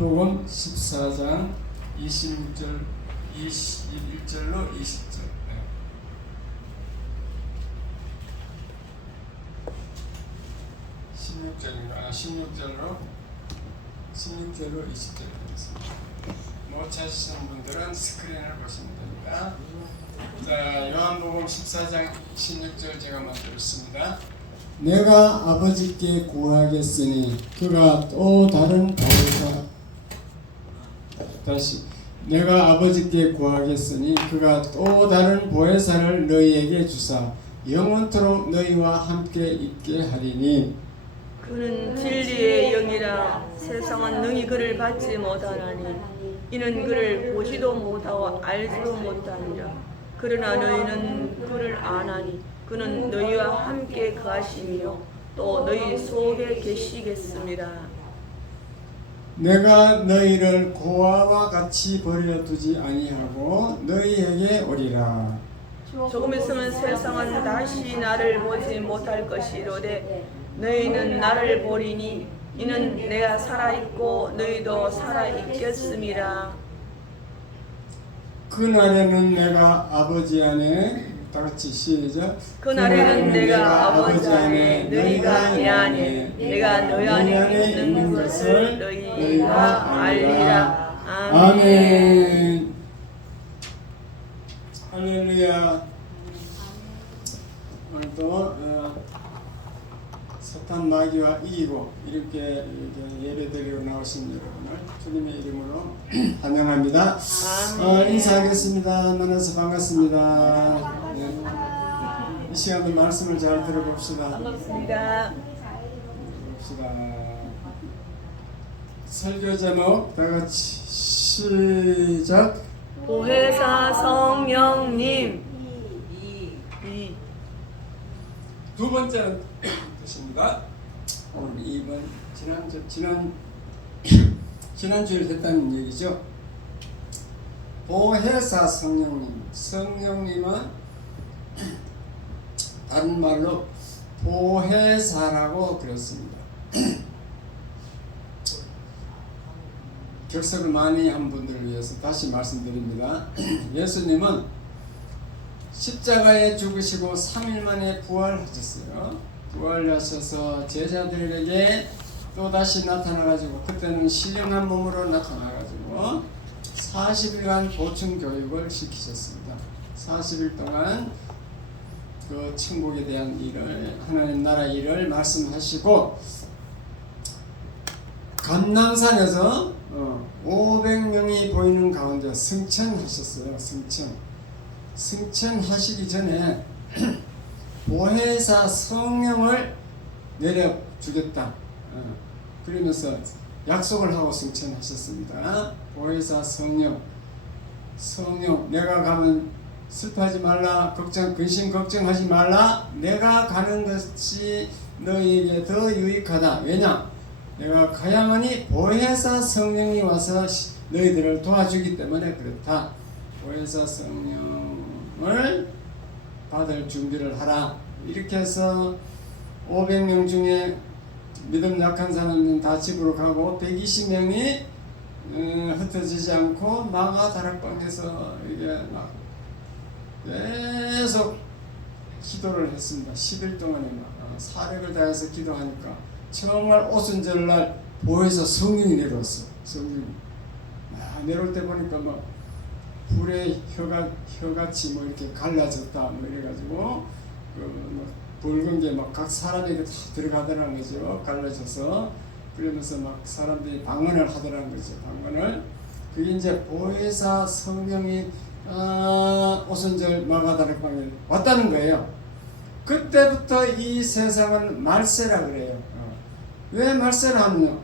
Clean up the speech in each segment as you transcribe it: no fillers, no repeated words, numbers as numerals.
요한복음 14장 26절 21절로 20절. 16절로 20절 되겠습니다. 못 찾으시는 분들은 스크린을 보시면 됩니다. 자, 요한복음 14장 16절 제가 먼저 읽습니다. 내가 아버지께 구하겠으니 그가 또 다른 보혜사 내가 아버지께 구하겠으니 그가 또 다른 보혜사를 너희에게 주사 영원토록 너희와 함께 있게 하리니 그는 진리의 영이라. 세상은 능히 그를 받지 못하나니 이는 그를 보지도 못하고 알지도 못하니라. 그러나 너희는 그를 아나니 그는 너희와 함께 거하시며 또 너희 속에 계시겠습니다. 내가 너희를 고아와 같이 버려두지 아니하고 너희에게 오리라. 조금 있으면 세상은 다시 나를 보지 못할 것이로되 너희는 나를 보리니 이는 내가 살아있고 너희도 살아있겠음이라. 그날에는 내가 아버지 안에 다같이 시작. 그날에는 내가 아버지 안에 너희가 내 안에 내가 너희 안에 있는 것을 너희가 알리라. 아멘. 할렐루야. 오늘도 사탄 마귀와 이기고 이렇게 예배드리러 나오신 여러분을 주님의 이름으로 환영합니다. 인사하겠습니다. 만나서 반갑습니다. 네. 이 시간도 말씀을 잘 들어봅시다. 반갑습니다. 설교 제목 다같이 시작. 보혜사 성령님. 두 번째는 뜻입니다. 오늘 이번 지난주에 했다는 얘기죠. 보혜사 성령님. 성령님은 다른 말로 보혜사라고 그랬습니다. 격석을 많이 한 분들을 위해서 다시 말씀드립니다. 예수님은 십자가에 죽으시고 3일 만에 부활하셨어요. 부활하셔서 제자들에게 또 다시 나타나가지고 그때는 신령한 몸으로 나타나가지고 40일간 보충 교육을 시키셨습니다. 40일 동안 그 천국에 대한 일을 하나님 나라 일을 말씀하시고 감람산에서 500명이 보이는 가운데 승천하셨어요. 승천하시기 전에 보혜사 성령을 내려주겠다. 그러면서 약속을 하고 승천하셨습니다. 보혜사 성령 내가 가면 슬퍼하지 말라, 근심 걱정하지 말라. 내가 가는 것이 너희에게 더 유익하다. 왜냐? 내가 가야만이 보혜사 성령이 와서 너희들을 도와주기 때문에 그렇다. 보혜사 성령을 받을 준비를 하라. 이렇게 해서 500명 중에 믿음 약한 사람은 다 집으로 가고 120명이 흩어지지 않고 마가 다락방에서 이게 막 계속 기도를 했습니다. 10일 동안에 막 사력을 다해서 기도하니까 정말 오순절날 보혜사 성령이 내려왔어. 성령이 내려올 때 보니까 막 불에 혀같이 뭐 이렇게 갈라졌다 뭐 이래가지고 뭐 붉은 게 막 각 사람에게 다 들어가더라는 거죠. 갈라져서. 그러면서 막 사람들이 방언을 하더라는 거죠. 방언을. 그게 이제 보혜사 성령이 오순절 마가다락방에 왔다는 거예요. 그때부터 이 세상은 말세라 그래요. 왜 말세를 하느냐?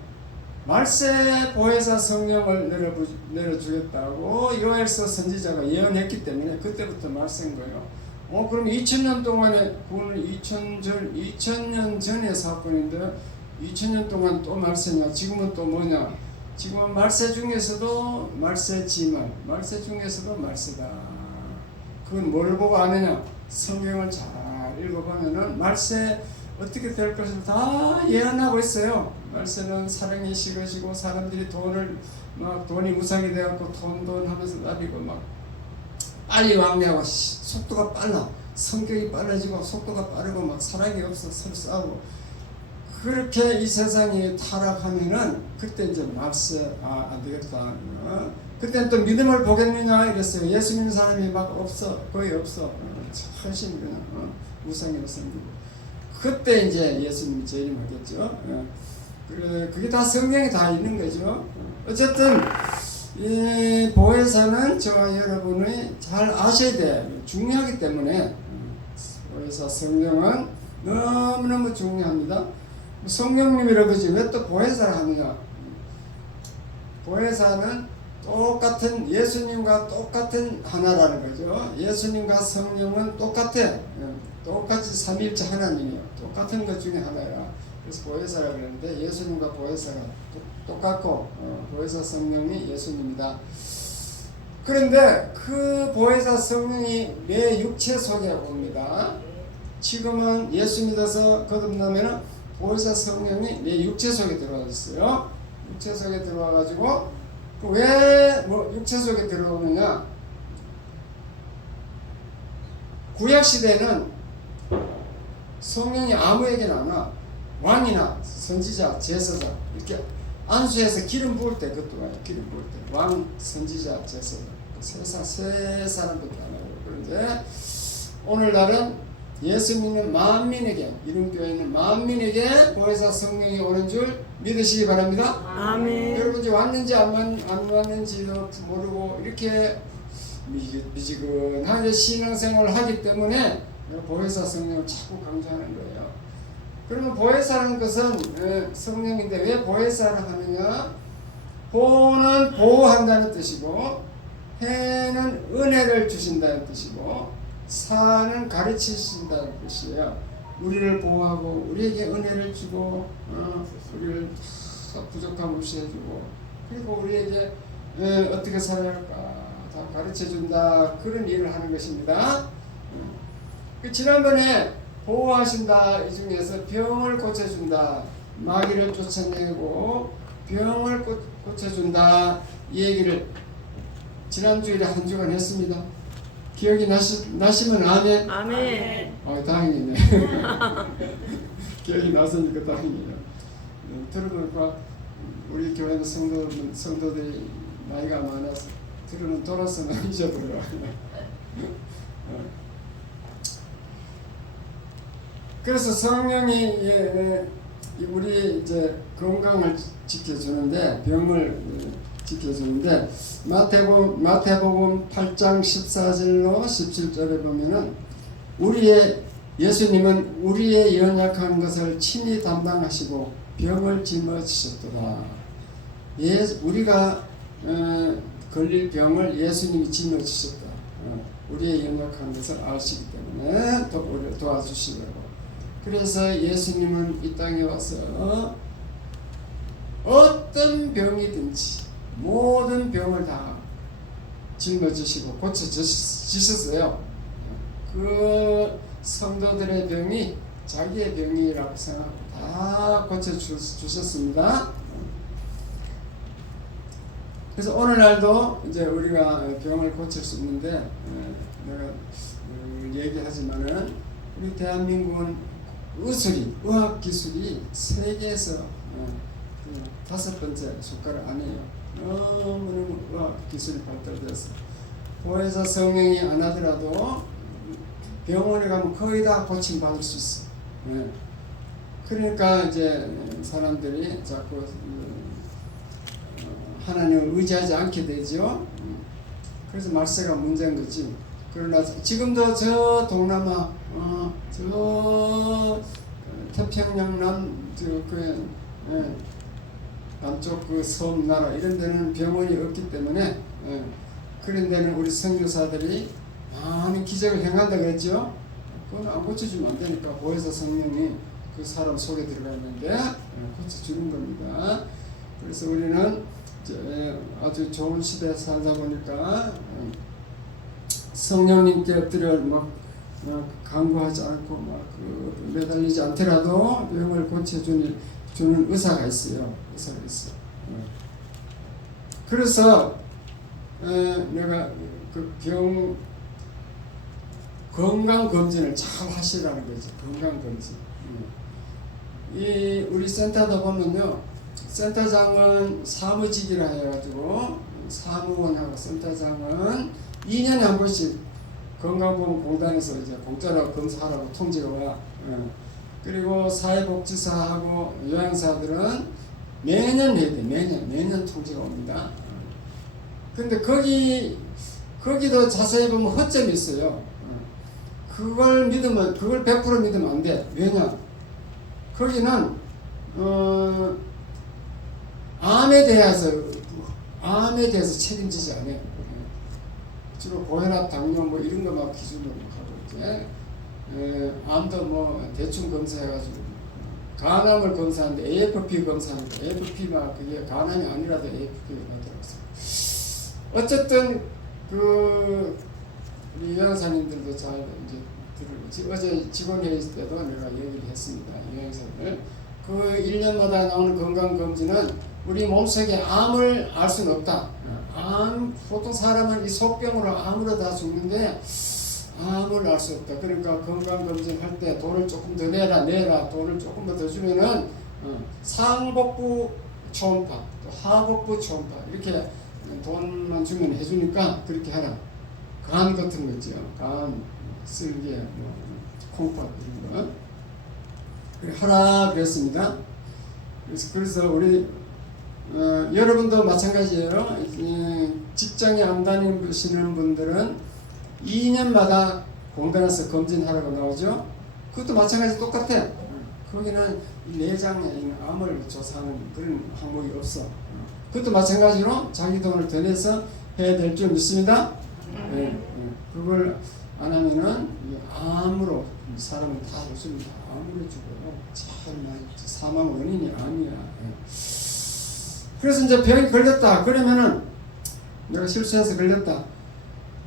말세 보혜사 성령을 내려주겠다고 요엘서 선지자가 예언했기 때문에 그때부터 말세인 거예요. 그럼 2000년 동안에 그거는 2000년 전의 사건인데 2000년 동안 또 말세냐? 지금은 또 뭐냐? 지금은 말세 중에서도 말세지만 말세 중에서도 말세다. 그건 뭘 보고 아느냐? 성경을 잘 읽어보면은 말세 어떻게 될 것을 다 예언하고 있어요. 말세는 사랑이 식어지고 사람들이 돈이 무상이 돼갖고 돈 하면서 나비고 막 빨리 왕래하고 속도가 빨라. 성격이 빨라지고 속도가 빠르고 막 사랑이 없어 서로 싸우고 그렇게 이 세상이 타락하면은 그때 이제 말세 안 되겠다. 그때 또 믿음을 보겠느냐 이랬어요. 예수 믿는 사람이 막 없어 거의 없어. 훨씬 그냥 우상이 생기고 그때 이제 예수님이 재림하겠죠. 그게 다 성경에 다 있는 거죠. 어쨌든 이 보혜사는 저와 여러분이 잘 아셔야 돼. 중요하기 때문에 보혜사 성령은 너무너무 중요합니다. 성령님이라고 그러지 왜 또 보혜사를 하느냐. 보혜사는 똑같은 예수님과 똑같은 하나라는 거죠. 예수님과 성령은 똑같아. 똑같이 삼위일체 하나님이요. 똑같은 것 중에 하나야. 그래서 보혜사라고 그러는데 예수님과 보혜사가 똑같고 보혜사 성령이 예수님이다. 그런데 그 보혜사 성령이 내 육체 속에 옵니다. 지금은 예수 믿어서 거듭나면 보혜사 성령이 내 육체 속에 들어와 있어요. 육체 속에 들어와 가지고 왜 육체 속에 들어오느냐? 구약 시대는 성령이 아무에게나 안 와. 왕이나 선지자, 제사장 이렇게 안수해서 기름 부을 때 그것도 와요. 기름 부을 때 왕, 선지자, 제사장 세상 세 사람밖에 안 와요. 그런데 오늘날은 예수 믿는 만민에게 이름교회 있는 만민에게 보혜사 성령이 오는 줄 믿으시기 바랍니다. 아멘. 여러분 이제 왔는지 안 왔는지도 모르고 이렇게 미지근하게 신앙생활을 하기 때문에 보혜사 성령을 자꾸 강조하는 거예요. 그러면 보혜사라는 것은 성령인데 왜 보혜사를 하느냐? 보는 보호한다는 뜻이고 해는 은혜를 주신다는 뜻이고 사는 가르치신다는 뜻이에요. 우리를 보호하고 우리에게 은혜를 주고 우리를 부족함 없이 해주고 그리고 우리에게 어떻게 살아야 할까 다 가르쳐준다. 그런 일을 하는 것입니다. 지난번에 보호하신다 이 중에서 병을 고쳐준다, 마귀를 쫓아내고 병을 고쳐준다 이 얘기를 지난주일에 한 주간 했습니다. 기억이 나시면 아멘. 아멘. 다행이네. 기억이 났으니까 다행이에요. 들어보니까 우리 교회는 성도들이 나이가 많아서 들으면 돌아서는 잊어버려. 그래서 성령이 우리 이제 건강을 지켜주는데 병을 지켜주는데 마태복음 8장 14절로 17절에 보면은 예수님은 우리의 연약한 것을 친히 담당하시고 병을 짊어지셨도다. 우리가 걸릴 병을 예수님이 짊어지셨다. 우리의 연약한 것을 아시기 때문에 우리를 도와주시려고. 그래서 예수님은 이 땅에 와서 어떤 병이든지 모든 병을 다 짊어지시고 고쳐주셨어요. 그 성도들의 병이 자기의 병이라고 생각하고 다 고쳐주셨습니다. 그래서 오늘날도 이제 우리가 병을 고칠 수 있는데 내가 얘기하지만은 우리 대한민국은 의학 기술이 세계에서 5번째 숟가락 아니에요. 너무너무 의학 기술이 발달돼서 보혜사 성령이 안 하더라도 병원에 가면 거의 다 고침 받을 수 있어. 그러니까 이제 사람들이 자꾸 하나님을 의지하지 않게 되죠. 그래서 말세가 문제인 거지. 그러나 지금도 저 동남아, 저 태평양 남쪽 그 섬 나라 이런 데는 병원이 없기 때문에 그런 데는 우리 선교사들이 많은 기적을 행한다 그랬죠. 그건 안 고쳐주면 안 되니까 보혜사 성령이 그 사람 속에 들어가 있는데 고쳐주는 겁니다. 그래서 우리는 아주 좋은 시대에 살다 보니까 성령님께 엎드려 막 강구하지 않고 막 매달리지 않더라도 병을 고쳐주니 주는 의사가 있어요. 의사가 있어. 그래서 내가 그 병 건강 검진을 잘 하시라는 거지. 건강 검진. 이 우리 센터다 보면요, 센터장은 사무직이라 해가지고 사무원하고 센터장은 2년에 한 번씩 건강보험공단에서 이제 공짜로 검사하라고 통지가 와. 그리고 사회복지사하고 요양사들은 매년 해야 돼. 매년 통지가 옵니다. 근데 거기도 자세히 보면 허점이 있어요. 그걸 100% 믿으면 안 돼. 왜냐? 거기는 암에 대해서 책임지지 않아요. 주로 고혈압, 당뇨 뭐 이런 거만 기준으로 하고 이제 암도 뭐 대충 검사해가지고 간암을 검사하는데 AFP 검사하는데 AFP가 그게 간암이 아니라도 AFP가 나더라고요. 어쨌든 우리 요양사님들도 잘 이제 들으고 어제 직원회의 때도 내가 얘기를 했습니다. 요양사들 그 1년마다 나오는 건강검진은 우리 몸속에 암을 알 수는 없다. 보통 사람은 이 속병으로 암으로 다 죽는데 암을 알 수 없다. 그러니까 건강검진 할 때 돈을 조금 더 내라 돈을 조금 더 주면은 상복부 초음파 또 하복부 초음파 이렇게 돈만 주면 해주니까 그렇게 하라. 간 같은 거 있죠. 간, 쓸개, 콩팥 이런 거 그래 하라 그랬습니다. 그래서 우리 여러분도 마찬가지예요. 직장에 안 다니시는 분들은 2년마다 공단에서 검진하라고 나오죠. 그것도 마찬가지 똑같아. 거기는 내장에 있는 암을 조사하는 그런 항목이 없어. 그것도 마찬가지로 자기 돈을 더 내서 해야 될 줄 믿습니다. 그걸 안 하면은 암으로 사람은 다 요즘 암으로 죽어요. 참 사망 원인이 암이야. 그래서 이제 병이 걸렸다. 그러면은 내가 실수해서 걸렸다.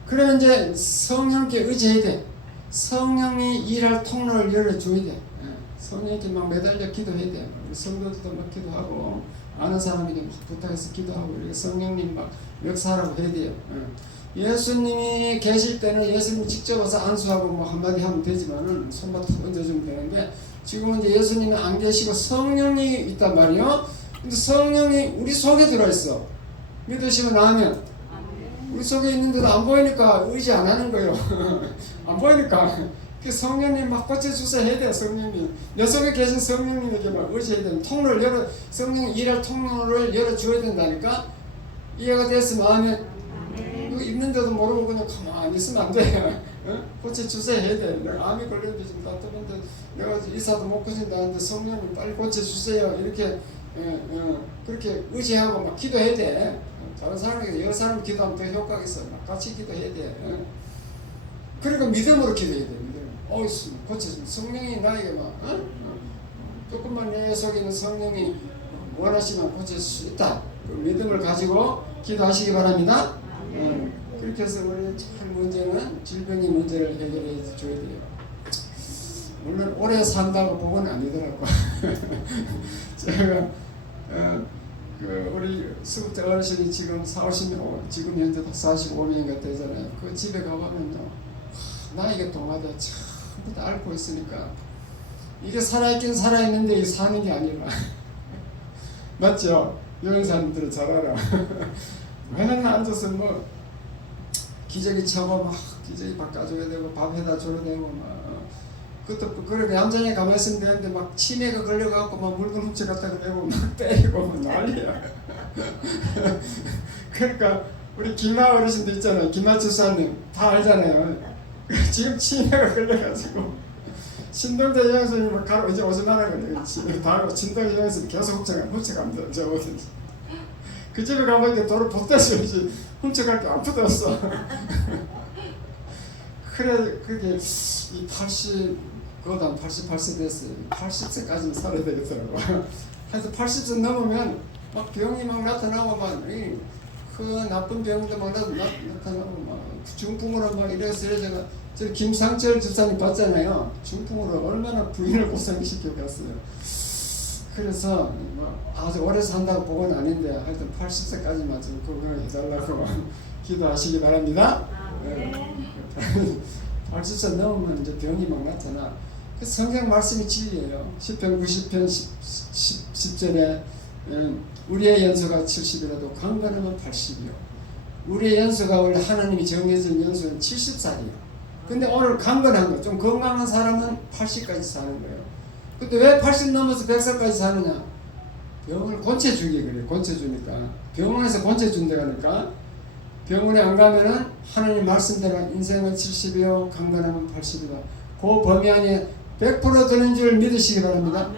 그러면 이제 성령께 의지해야 돼. 성령이 일할 통로를 열어줘야 돼. 성령께 막 매달려 기도해야 돼. 우리 성도들도 막 기도하고 아는 사람에게 막 부탁해서 기도하고 이렇게 성령님 막 역사하라고 해야 돼요. 예수님이 계실 때는 예수님 직접 와서 안수하고 뭐 한마디 하면 되지만은 손만 탁 얹어주면 되는데 지금은 이제 예수님이 안 계시고 성령이 있단 말이요. 근데 성령이 우리 속에 들어있어. 믿으시면 나면 우리 속에 있는데도 안 보이니까 의지 안 하는 거예요. 안 보이니까 그 성령님 막 고쳐주세요 해야 돼요. 성령님 내 속에 계신 성령님에게 막 의지해야 되는 통로를 열어 성령이 일할 통로를 열어줘야 된다니까. 이해가 됐으면 아멘. 이거 있는데도 모르고 그냥 가만히 있으면 안 돼. 고쳐주세요 해야 돼. 내가 암이 걸렸는데 지금 답답한데 내가 이사도 못 고친다는데 성령님 빨리 고쳐주세요 이렇게 그렇게 의지하고 막 기도해야 돼. 다른 사람에게 여러 사람 기도하면 더 효과가 있어. 막 같이 기도해야 돼. 그리고 믿음으로 기도해야 돼. 믿음. 고쳐주면 성령이 나에게 막 조금만 내 속에 있는 성령이 원하시면 고칠 수 있다. 그 믿음을 가지고 기도하시기 바랍니다. 그렇게 해서 우리 참 문제는 질병의 문제를 해결해 줘야 돼요. 물론 오래 산다고 보고는 아니더라고. 제가 우리 수급자 어르신이 지금 40명, 지금 현재 45명인가 되잖아요. 그 집에 가보면요, 나이가 동안에 전부 다 앓고 있으니까 이게 살아있긴 살아있는데 이게 사는 게 아니라 맞죠? 요양사님들은 잘 알아. 맨날 앉아서 뭐 기저귀 차고 막 기저귀 바꿔줘야 되고 밥 해다 줘야 되고 막 그것도 그렇게 얌전히 가만히 있으면 되는데 막 치매가 걸려갖고 막 물건 훔쳐갔다가 내고 막 때리고 막 난리야. 그러니까 우리 김마 어르신도 있잖아요. 김마 주사님 다 알잖아요. 지금 치매가 걸려가지고 신동대 요양선생님 막 가로 이제 오지 말아요. 다 신동대 요양선생님 계속 훔쳐갑니다. 저 어딘지. 그 집에 가보니까 돌을 봇대줘야지 훔쳐갈 게 아무것도 없어. 그래 그게 이 88세 됐어요. 80세까지는 살아야 되겠더라고. 하여튼 80세 넘으면 막 병이 막 나타나고 막 그 나쁜 병도 막 나타나고 막 중풍으로 막 이래서 제가 저 김상철 집사님 봤잖아요. 중풍으로 얼마나 부인을 고생시켜 갔어요. 그래서 뭐 아주 오래 산다고 복은 아닌데 하여튼 80세까지만 좀 건강해달라고 기도하시기 바랍니다. 80세 넘으면 이제 병이 막 나타나. 그 성경 말씀이 진리예요. 시편 90편 10절에 우리의 연수가 70이라도 강건하면 80이요. 우리의 연수가 원래 하나님이 정해진 연수는 70살이에요. 근데 오늘 강건한 거, 좀 건강한 사람은 80까지 사는 거예요. 근데 왜 80 넘어서 100살까지 사느냐? 병을 권체 주기 그래. 권체 주니까. 병원에서 권체 준다니까. 병원에 안 가면은 하나님 말씀대로 인생은 70이요 강건하면 80이다. 그 범위 안에 100% 드는 줄 믿으시기 바랍니다.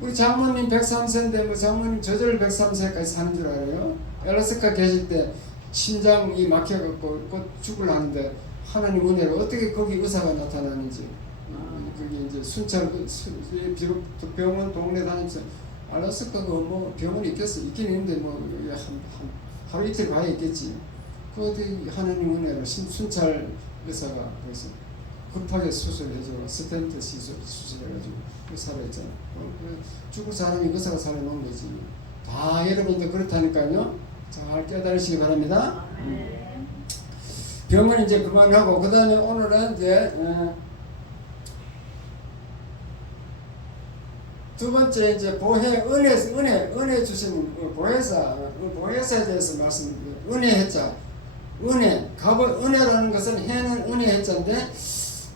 우리 장모님 103세인데 뭐 장모님 저절 103세까지 사는 줄 알아요? 엘라스카 계실 때 심장이 막혀갖고 곧 죽으려는데 하나님 은혜로 어떻게 거기 의사가 나타나는지 그게 이제 순찰 비록 병원 동네 다니면서 알라스카가 뭐 병원이 있긴 있는데 뭐 한 하루 이틀 가야 있겠지. 그 어디 하나님 은혜로 순찰 의사가 그래서 급하게 수술해주고 스텐트 수술해가지고 살아있잖아. 죽을 사람이 의사가 살아놓은 거지. 다 여러분들 그렇다니까요. 잘 깨달으시기 바랍니다. 병은 이제 그만하고 그 다음에 오늘은 이제 두 번째 이제 보혜 은혜 주신 보혜사에 대해서 말씀드려요. 은혜해자 은혜라는 것은 해는 은혜해자인데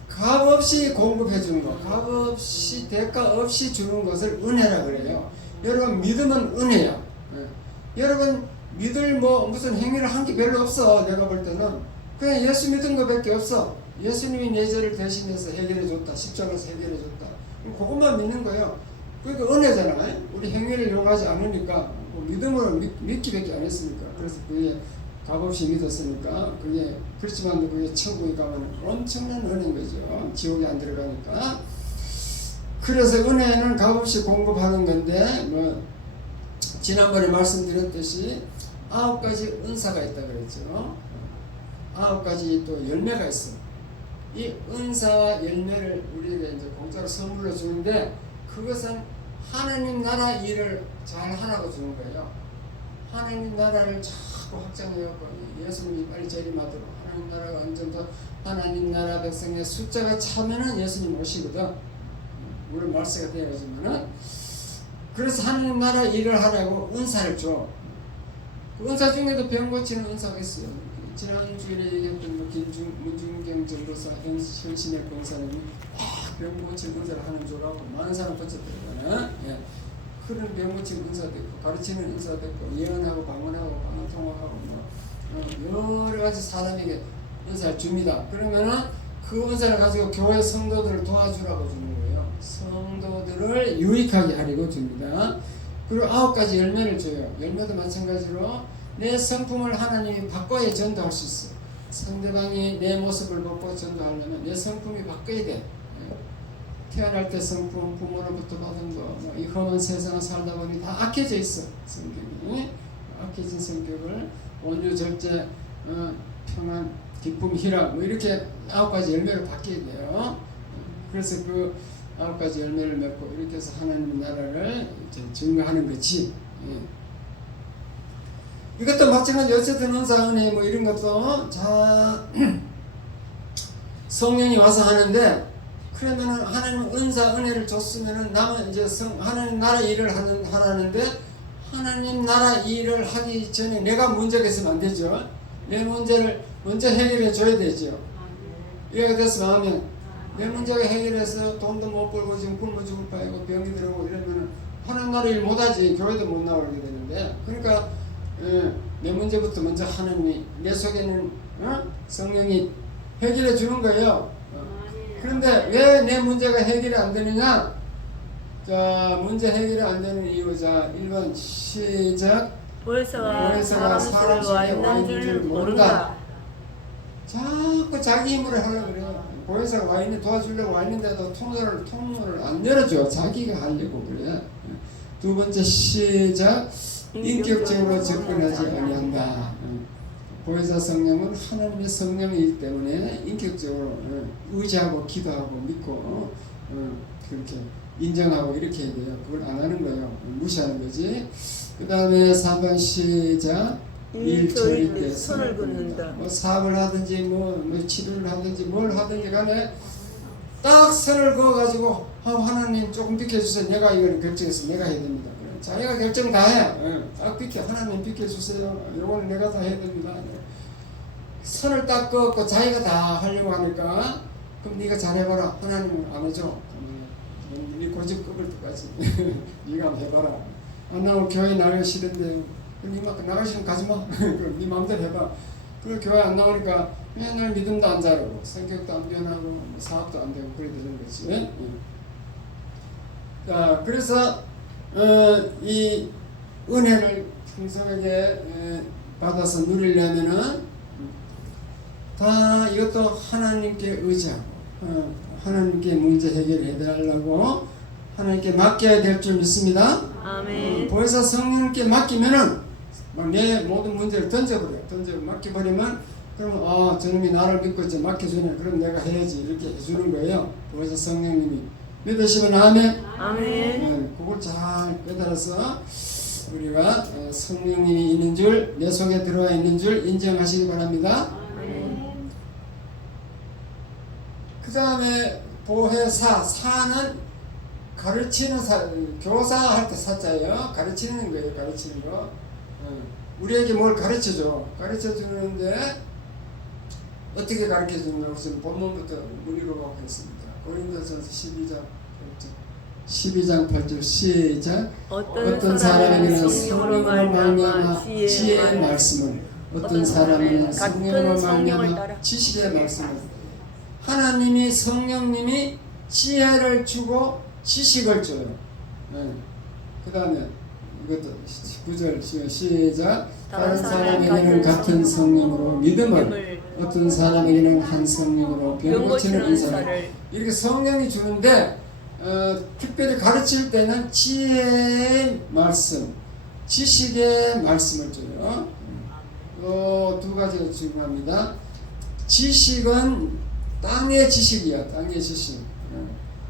값 없이 공급해 주는 거, 값 없이 대가 없이 주는 것을 은혜라 그래요. 여러분 믿음은 은혜야. 여러분 믿을 뭐 무슨 행위를 한 게 별로 없어. 내가 볼 때는 그냥 예수 믿은 거밖에 없어. 예수님이 내 죄를 대신해서 해결해 줬다. 십자가에서 해결해 줬다. 그것만 믿는 거예요. 그러니까 은혜잖아요. 우리 행위를 요구하지 않으니까 믿음으로 믿기밖에 안 했으니까. 그래서 그게 값없이 믿었으니까 그게 그렇지만 그게 천국에 가면 엄청난 은혜인 거죠. 지옥에 안 들어가니까. 그래서 은혜는 값없이 공급하는 건데 뭐 지난번에 말씀드렸듯이 9가지 은사가 있다 그랬죠. 9가지 또 열매가 있어. 이 은사와 열매를 우리에게 이제 공짜로 선물로 주는데 그것은 하나님 나라 일을 잘 하라고 주는 거예요. 하나님 나라를 자꾸 확장해갖고 예수님이 빨리 재림하도록 하나님 나라가 언젠 더 하나님 나라 백성의 숫자가 차면은 예수님 오시거든. 물론 말세가 되어지만은 그래서 하나님 나라 일을 하라고 은사를 줘. 그 은사 중에도 병 고치는 은사가 있어요. 지난 주일에 얘기했던 뭐 문중경 전도사 현신의 권사님이 병 고치는 은사를 하는 줄 알고 많은 사람 고쳤더라고요. 예. 그런 병 고치는 은사도 있고 가르치는 은사도 있고 예언하고 방언하고 방언통화하고 뭐 여러 가지 사람에게 은사를 줍니다. 그러면은 그 은사를 가지고 교회 성도들을 도와주라고 주는 거예요. 성도들을 유익하게 하려고 줍니다. 그리고 9가지 열매를 줘요. 열매도 마찬가지로 내 성품을 하나님이 바꿔야 전도할 수 있어. 상대방이 내 모습을 보고 전도하려면 내 성품이 바뀌어야 돼. 태어날 때 성품, 부모로부터 받은 거, 뭐 이 험한 세상을 살다 보니 다 악해져 있어. 성격이 악해진 성격을 온유, 절제, 평안, 기쁨, 희락 뭐 이렇게 9가지 열매를 바뀌어야 돼요. 그래서 그 9가지 열매를 맺고 이렇게 해서 하나님 나라를 이제 증거하는 거지. 이것도 마찬가지 어쨌든 은사 은혜 뭐 이런 것도 자 성령이 와서 하는데 그러면은 하나님 은사 은혜를 줬으면은 나는 이제 하나님 나라 일을 하라는데 하나님 나라 일을 하기 전에 내가 문제가 있으면 안 되죠. 내 문제를 먼저 해결해 줘야 되죠. 이해가 됐으면 하면 내 문제가 해결해서 돈도 못 벌고 지금 굶어 죽을 바이고 병이 들어오고 이러면은 하나님 나라 일 못하지. 교회도 못 나오게 되는데 그러니까 내 문제부터 먼저 하나님이 내 속에는 성령이 해결해 주는 거예요. 그런데 왜 내 문제가 해결이 안 되느냐? 자, 문제 해결이 안 되는 이유. 자, 1번 시작. 보혜사가 사람 속에 와 있는 줄 모른다. 자꾸 자기 힘으로 하려고 그래요. 보혜사가 와 있는 도와주려고 와 있는데도 통로를 안 열어줘. 자기가 하려고 그래. 두 번째 시작. 인격적으로 접근하지 아니한다. 보혜사 성령은 하나님의 성령이기 때문에 인격적으로 의지하고 기도하고 믿고 그렇게 인정하고 이렇게 해야 돼요. 그걸 안 하는 거예요. 무시하는 거지. 그 다음에 3번 시작. 일 처리 때 선을 긋는다. 뭐 사업을 하든지 뭐 치료를 하든지 뭘 하든지 간에 딱 선을 그어가지고 하나님 조금 비켜주세요. 내가 이걸 결정해서 내가 해야 됩니다. 자기가 결정 다 해. 딱 비켜. 하나님 비켜주세요. 이거는 내가 다 해야 됩니다. 선을 딱 그었고 자기가 다 하려고 하니까 그럼 네가 잘해봐라. 하나님은 안 해줘. 네 고집 끄을 때까지 네가 한번 해봐라. 안 나오면 교회 나가기 싫은데 네 나가기 싫으면 가지마. 그럼 네 마음대로 해봐. 그 교회 안 나오니까 맨날 믿음도 안 자라고 성격도 안 변하고 사업도 안 되고 그래 되는 거지. 자, 그래서 이 은혜를 풍성하게 받아서 누리려면은 다 이것도 하나님께 의지하고 하나님께 문제 해결해 달라고 하나님께 맡겨야 될 줄 믿습니다. 아멘. 보혜사 성령님께 맡기면은 내 모든 문제를 던져버려. 맡겨버리면 그러면 저놈이 나를 믿고 이제 맡겨주네. 그럼 내가 해야지 이렇게 해주는 거예요. 보혜사 성령님이. 믿으시면 아멘. 아멘. 그걸 잘 깨달아서 우리가 성령님이 있는 줄, 내 속에 들어와 있는 줄 인정하시기 바랍니다. 그 다음에 보혜사, 사는 가르치는 교사할 때 사자예요. 가르치는 거예요. 가르치는 거. 우리에게 뭘 가르쳐줘. 가르쳐주는데 어떻게 가르쳐주는가 우선 본문부터 문의로 하겠습니다. 고린도전서 12장 8절 시작. 어떤 사람에게는 성령으로 말미암아 지혜의 말씀을, 어떤 사람에게는 성령으로 말미암아 지식의 말씀을. 하나님이 성령님이 지혜를 주고 지식을 줘요. 그 다음에 이것도 9절 시작. 다른 사람에게는 같은 성령으로 믿음을, 어떤 사람에게는 한 성령으로 병 고치는 은사를. 이렇게 성령이 주는데 특별히 가르칠 때는 지혜의 말씀, 지식의 말씀을 줘요. 두 가지가 중요합니다. 지식은 땅의 지식이야. 땅의 지식.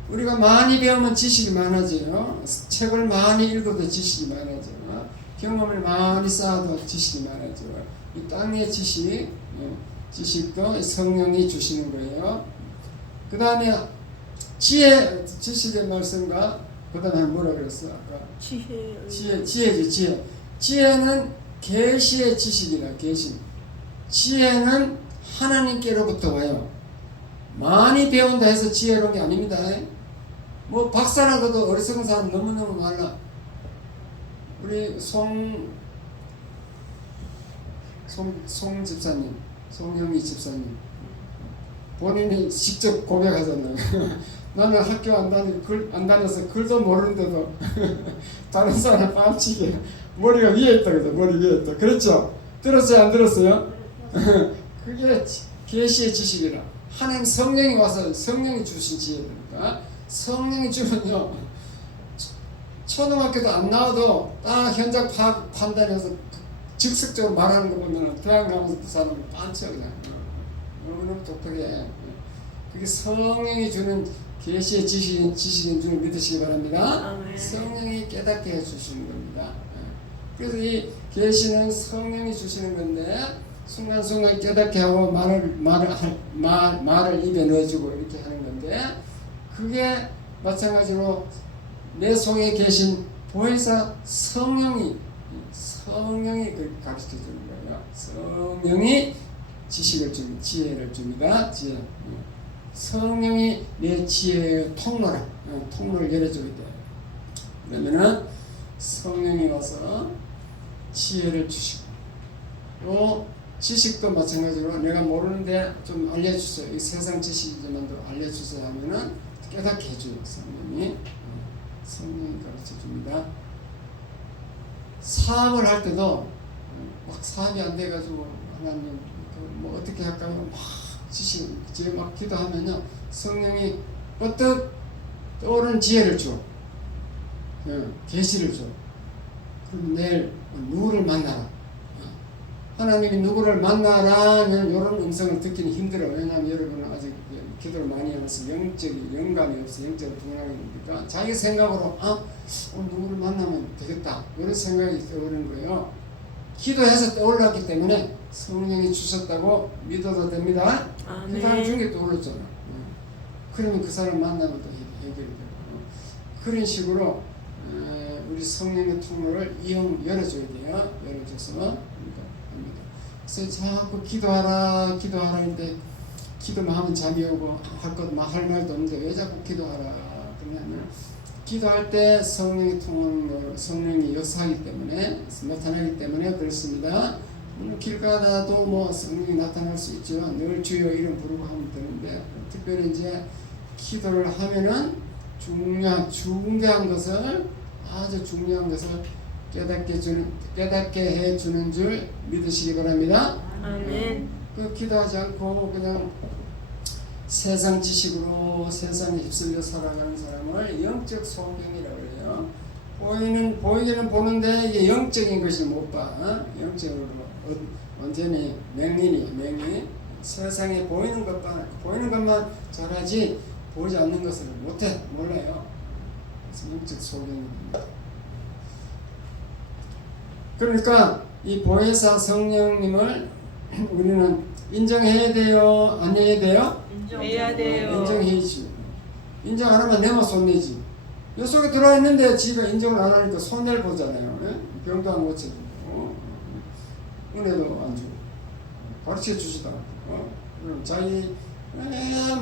우리가 많이 배우면 지식이 많아져요. 책을 많이 읽어도 지식이 많아져요. 경험을 많이 쌓아도 지식이 많아져요. 이 땅의 지식, 지식도 성령이 주시는 거예요. 그 다음에 지식의 말씀과 그 다음에 뭐라 그랬어? 아까 지혜지. 지혜는 계시의 지식이다. 계시. 지혜는 하나님께로부터 와요. 많이 배운다 해서 지혜로운 게 아닙니다. 뭐 박사라도 어리석은 사람 너무너무 많아. 우리 송 집사님, 송영희 집사님 본인이 직접 고백하잖아요. 나는 학교 안 다녀서 글도 모르는데도 다른 사람 뺨치게 머리가 위에 있다 그죠? 머리 위에 있다. 그렇죠? 들었어요? 안 들었어요? 그게 계시의 지식이라. 하나님 성령이 와서 성령이 주신 지혜입니다. 성령이 주면요, 초등학교도 안 나와도 딱 현장 판단해서 즉석적으로 말하는 거 보면 대학 나오면서 그 사람을 빤쳐 그냥. 너무너무 똑똑해. 그게 성령이 주는 계시의 지식인 줄 믿으시기 바랍니다. 성령이 깨닫게 해주시는 겁니다. 그래서 이 계시는 성령이 주시는 건데 순간순간 깨닫게 하고 말을 입에 넣어주고 이렇게 하는 건데, 그게 마찬가지로 내 속에 계신 보혜사 성령이 가르쳐 주는 거예요. 성령이 지식을 줍니다. 지혜를 줍니다. 지혜. 성령이 내 지혜의 통로를 열어주게 돼요. 그러면은 성령이 와서 지혜를 주시고, 또 지식도 마찬가지로 내가 모르는데 좀 알려주세요. 이 세상 지식이지만도 알려주세요 하면은 깨닫게 해줘요. 성령이 가르쳐 줍니다. 사업을 할 때도 막 사업이 안 돼가지고 하나님 뭐 어떻게 할까요? 막 지금 막 기도하면요, 성령이 번뜩 떠오르는 지혜를 줘. 계시를 줘. 그럼 내일 누구를 만나라. 하나님이 누구를 만나라는 이런 음성을 듣기는 힘들어요. 왜냐하면 여러분은 아직 기도를 많이 하면서 영적인 영감이 없어 영적으로 둔하게 됩니까? 자기 생각으로 누구를 만나면 되겠다 이런 생각이 떠오르는 거예요. 기도해서 떠올랐기 때문에 성령이 주셨다고 믿어도 됩니다. 아멘. 그 사람 중에 떠올랐잖아. 그러면 그 사람 만나면 또 해결이 되고 그런 식으로 우리 성령의 통로를 열어줘야 돼요. 열어줘서 합니다. 그래서 자꾸 기도하라 기도하라는데 기도만 하면 잠이 오고 할 말도 없는데 왜 자꾸 기도하라 그러면 기도할 때 성령의 통로 성령이 역사하기 때문에 나타나기 때문에 그렇습니다. 길 가다도 뭐 성령이 나타날 수 있죠. 늘 주여 이름 부르고 하면 되는데 특별히 이제 기도를 하면은 중대한 것을 아주 중요한 것을 깨닫게 해주는 줄 믿으시기 바랍니다. 아멘. 그 기도하지 않고 그냥 세상 지식으로 세상에 휩쓸려 살아가는 사람을 영적 소경이라고 해요. 보이기는 보는데 이게 영적인 것이 못 봐. 영적으로 완전히 맹인이 세상에 보이는 것만 잘하지 보이지 않는 것을 몰라요. 그래서 영적 소경입니다. 그러니까 이 보혜사 성령님을 우리는 인정해야 돼요? 안 해야 돼요? 인정해야 돼요. 인정해야지. 인정 안 하면 내만 손내지. 요 속에 들어와 있는데 지가 인정을 안 하니까 손해를 보잖아요. 예? 병도 안 고쳐주고 은혜도 안 주고 가르쳐 주지도 않고 그럼 자기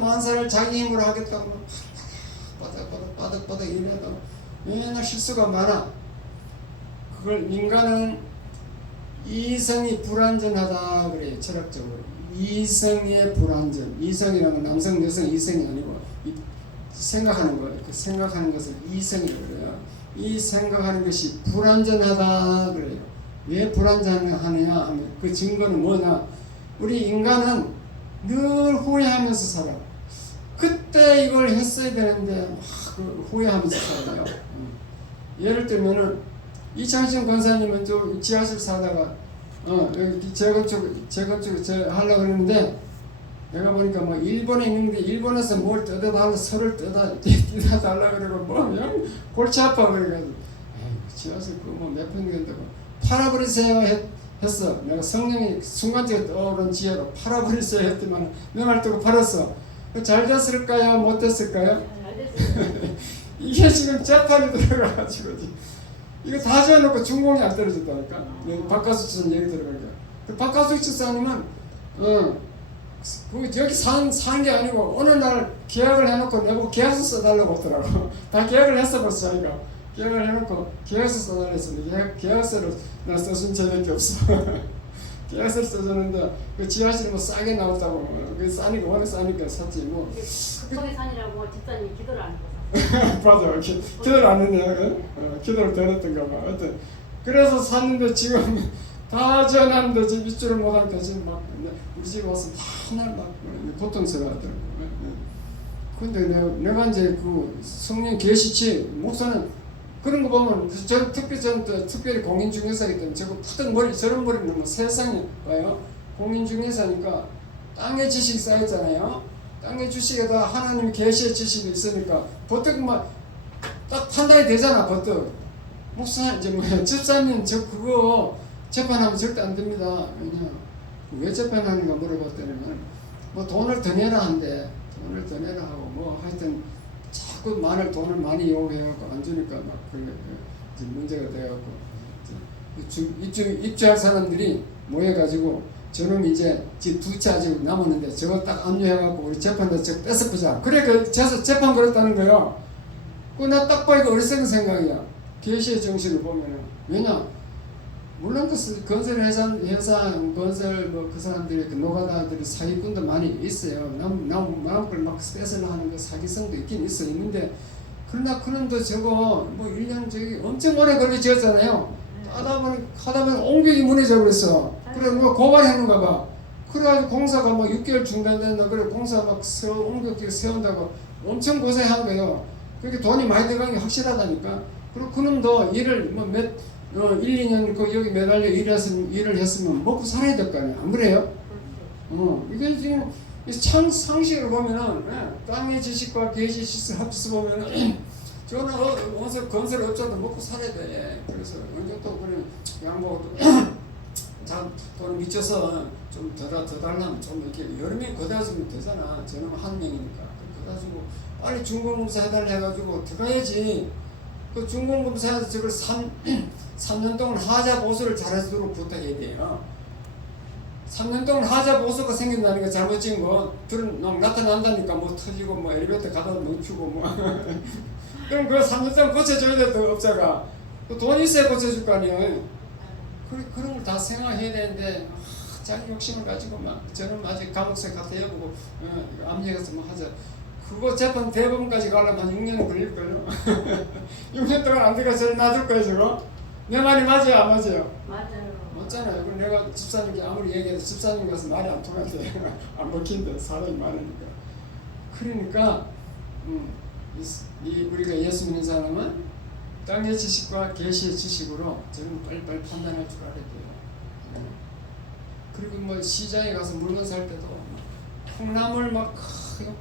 만사를 자기 힘으로 하겠다고 바닥바닥 이래도 맨날 실수가 많아. 그걸 인간은 이성이 불완전하다 그래요. 철학적으로 이성의 불완전. 이성이라는 건 남성 여성 이성이 아니고 생각하는 거예요. 그 생각하는 것을 이성이라고 그래요. 이 생각하는 것이 불완전하다 그래요. 왜 불완전하느냐 하면 그 증거는 뭐냐? 우리 인간은 늘 후회하면서 살아. 그때 이걸 했어야 되는데 막 후회하면서 살아요. 예를 들면은 이창신 권사님은 좀 지하실 사다가 여기 재건축 하려고 그랬는데 내가 보니까 뭐 일본에 있는데 일본에서 뭘 뜯어달라 서를 뜯어달라 그러고 뭐 그냥 골치 아파 그래가지고 지하실 그뭐 몇 평 된다고 팔아버리세요 했어. 내가 성령이 순간적으로 떠오른 지혜로 팔아버리세요 했더만 내 말 듣고 팔았어. 잘 됐을까요? 못 됐을까요? 잘 됐어요. 이게 지금 재판이 들어가가지고 이거 다 지어놓고 준공이 안 떨어졌다니까. 박가수 치는 얘기 들어가니까. 그 박가수 치사님은 여기 산 게 아니고 어느 날 계약을 해놓고 내보고 계약서 써달라고 하더라고. 다 계약을 했어 벌써 자기가. 계약을 해놓고 계약서 써달라 했습니다. 계약서를 나 써준 적이 없어. 계약서를 써줬는데 그 지하실에 뭐 싸게 나왔다고. 그 싸니까 워낙 싸니까 샀지 뭐. 극복의 산이라고 집사님이 기도를 안 했어. 맞아. 기도를 안 했네. 기도를 덜 했던가 봐. 하여튼 그래서 샀는데 지금 다 지어놨는데 지금 입주를 못하니까 지금 막 우리 집에 와서 하나를 막 고통스러워하더라고. 근데 내가 이제 그 성령 계시치 목사는 그런 거 보면 저는 특별히 공인중개사이기 때문에 저런 머리는 뭐 세상에 봐요. 공인중개사니까 땅의 지식이 쌓였잖아요. 땅의 지식에다 하나님 계시의 지식이 있으니까 버뜩 막 딱 판단이 되잖아. 버뜩 목사 이제 뭐야 집사님 저 그거 재판하면 절대 안 됩니다. 왜 재판하는가 물어봤더니 뭐 돈을 더 내라 한대. 돈을 더 내라 하고 뭐 하여튼 자꾸 돈을 많이 요구해갖고 안 주니까 막 그게 이제 문제가 돼갖고 입주할 사람들이 모여가지고 저놈 이제 집 두 채 아직 남았는데 저걸 딱 압류해갖고 우리 재판도 저 뺏어보자. 그래 그 재판 걸었다는 거야. 나 딱 보니까 어리석은 생각이야. 계시의 정신을 보면은 왜냐? 물론 그 건설 회사 건설 뭐 그 사람들이 그 노가다들이 사기꾼도 많이 있어요. 남걸 막 뺏으려 하는 그 사기성도 있는데 그러나 그놈도 저거 뭐 1년 저기 엄청 오래 걸려 지었잖아요. 하다 보면 옹벽이 무너져 버렸어. 그래 뭐 고발했는가 봐. 그래가지고 공사가 막 6개월 중단된다. 그래 공사 막 옹벽 세운다고 엄청 고생한 거예요. 그렇게 돈이 많이 들어간 게 확실하다니까. 그리고 그놈도 일을 뭐 1, 2년 그 여기 매달려 일을 했으면 먹고 살아야 될 거 아니야. 안 그래요? 이게 지금 이 상식으로 보면은 땅의 지식과 계시의 지식을 합쳐서 보면은 저는 어디서 건설 업자도 먹고 살아야 돼. 그래서 언제 또 그런 양보도 돈 미쳐서 좀 더 달라면 좀 이렇게 여러 명 거다 주면 되잖아. 저는 한 명이니까 거다 주고 빨리 중공검사 해달라 해가지고 들어가야지. 그 중공검사에서 저걸 3년 동안 하자 보수를 잘해주도록 부탁해야 돼요. 3년 동안 하자 보수가 생긴다니까 잘못 찍은 거 그런 놈 나타난다니까 뭐 터지고 뭐 엘리베이터 가다 멈추고 뭐 그럼 그 3년 동안 고쳐줘야 돼. 또 업자가 또 돈 있어야 고쳐줄 거 아니에요. 그런 걸 다 생각해야 되는데 자기 욕심을 가지고 막 저는 아직 감옥세 가서 해보고 압력에서 뭐 하자. 그거 재판 대법원까지 가려면 한 6년은 걸릴걸요. 6년 동안 안 들어가 저를 놔둘 거예요 저거. 내 말이 맞아요 안 맞아요? 맞아요. 맞잖아요. 그럼 내가 집사님께 아무리 얘기해도 집사님 가서 말이 안 통하대. 안 먹힌대 사람이 많으니까. 그러니까 우리가 예수 믿는 사람은 땅의 지식과 계시의 지식으로 저는 빨리빨리 판단할 줄 알아야 돼요. 그리고 뭐 시장에 가서 물건 살 때도 콩나물 막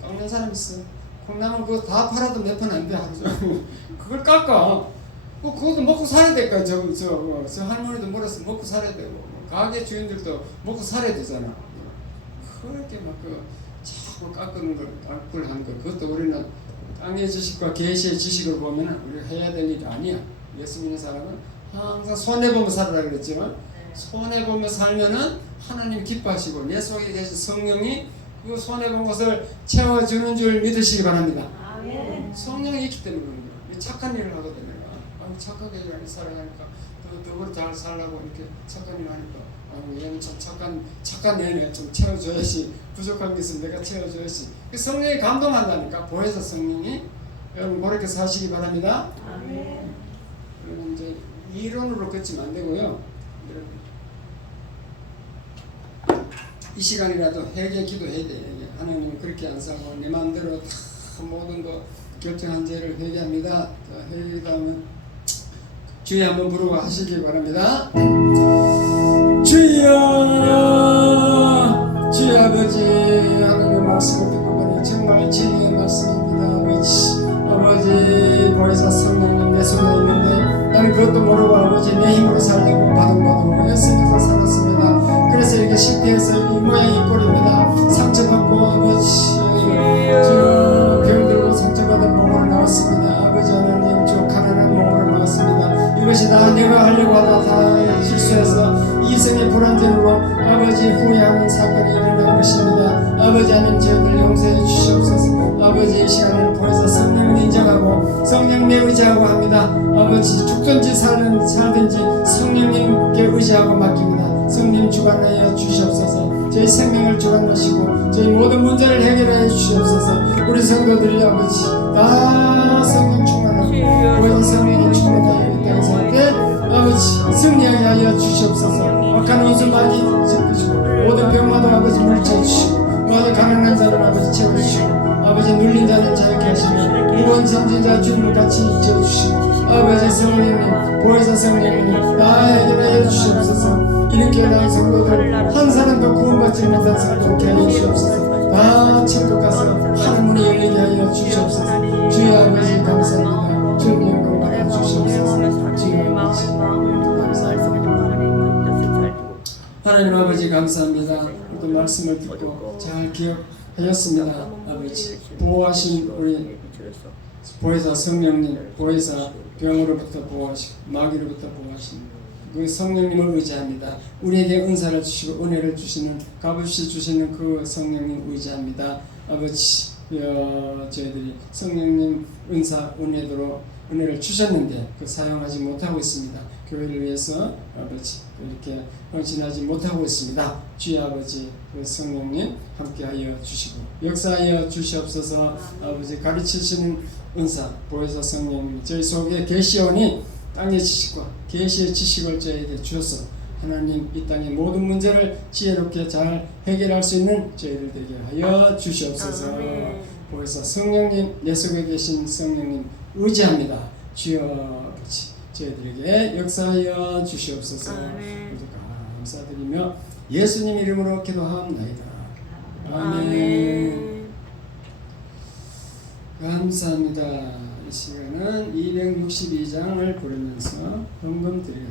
깎는 사람 있어. 콩나물 그거 다 팔아도 몇 푼 안 돼 하루 종일. 그걸 깎아. 그것도 먹고 살아야 될까? 저 할머니도 물어서 먹고 살아야 되고 가게 주인들도 먹고 살아야 되잖아. 그렇게 막 자꾸 깎는 걸 악플하는 거 그것도 우리는 땅의 지식과 계시의 지식을 보면 우리가 해야 될 일이 아니야. 예수 믿는 사람은 항상 손해보며 살아라 그랬지만 손해보며 살면은 하나님 기뻐하시고 내 속에 계신 성령이 그 손해본 것을 채워주는 줄 믿으시기 바랍니다. 성령이 있기 때문에 그런 거야. 착한 일을 하거든 내가. 착하게 살아가니까 더불어 잘 살라고 이렇게 착한 일을 하니까 얘는 참 착한 애네 좀 채워줘야지. 부족한 게 있으면 내가 채워줘야지. 성령이 감동한다니까. 보혜사 성령이 여러분 그렇게 사시기 바랍니다. 그러면 이제 이론으로 걷지면 안 되고요. 이 시간이라도 회개 기도해야 돼. 하나님은 그렇게 안 사고 내 마음대로 다 모든 거 결정한 죄를 회개합니다. 회개하면 주여 한번 부르고 하시기 바랍니다. 주여 주여 아버지 하나님의 말씀을 듣고 보니 정말 진리의 말씀입니다. 아버지 보혜사 성령님 내 손에 있는데 나는 그것도 모르고 아버지 내 힘으로 살려고 바둥바둥 애쓰면서 살았습니다. 그래서 이렇게 실패해서 이 모양이 꼴입니다. 상처받고 아버지 병들고 상처받은 몸으로 나왔습니다. 아버지 하나님 저 가난한 몸으로 나왔습니다. 이것이 다 내가 하려고 하다 다 실수해서 이성의 불완전으로 아버지 후회하는 사건이 일어난 것입니다. 아버지 하나님 저희들 용서해 주시옵소서. 아버지 이 시간을 보내서 성령을 인정하고 성령님에 의지하고 합니다. 아버지 죽든지 살든지 성령님께 의지하고 맡깁니다. 성령 주관하여 주시옵소서. 저희 생명을 주관하시고 저희 모든 문제를 해결하여 주시옵소서. 우리 성도들이 아버지 다 성령 충만하고 모든 성령이 충만하여 이 땅에 살 때 아버지 승리하게 하여 주시옵소서. 악한 원수 많이 짚으시고 모든 병마다 아버지 물리쳐 주시고 모든 가난한 자를 아버지 채워주시고 아버지 눌린 자는 자유케 하시고 무거운 짐진 자 주님을 같이 지어주시고 아버지 성령님 보혜사 성령님 다 해결하여 주시옵소서. 이렇게 난 성도들 한 사람도 구원받지 못한 성도께 하여 주시옵소서. 다 천국 가서 하늘 문이 열리게 하여 주시옵소서. 주여 아버지 감사합니다. 주님 영광 받아 주시옵소서. 주여 아버지 하나님 아버지 감사합니다. 또 말씀을 듣고 잘 기억하였습니다. 아버지 보호하신 우리 보혜사 성령님 보혜사 병으로부터 보호하시고 마귀로부터 보호하십니다. 그 성령님을 의지합니다. 우리에게 은사를 주시고 은혜를 주시는 값없이 주시는 그 성령님 의지합니다. 아버지 저희들이 성령님 은사 은혜로 은혜를 주셨는데 그 사용하지 못하고 있습니다. 교회를 위해서 아버지 이렇게 헌신하지 못하고 있습니다. 주여 아버지 그 성령님 함께하여 주시고 역사하여 주시옵소서. 아버지 가르치시는 은사 보혜사 성령님 저희 속에 계시오니 땅의 지식과 계시의 지식을 저희에게 주셔서 하나님 이 땅의 모든 문제를 지혜롭게 잘 해결할 수 있는 저희들 되게 하여 주시옵소서. 보혜사 성령님 내 속에 계신 성령님 의지합니다. 주여 아버지 저희들에게 역사하여 주시옵소서. 모두 감사드리며 예수님 이름으로 기도하옵나이다. 아멘. 감사합니다. 이 시간은 262장을 부르면서 헌금 드리겠습니다.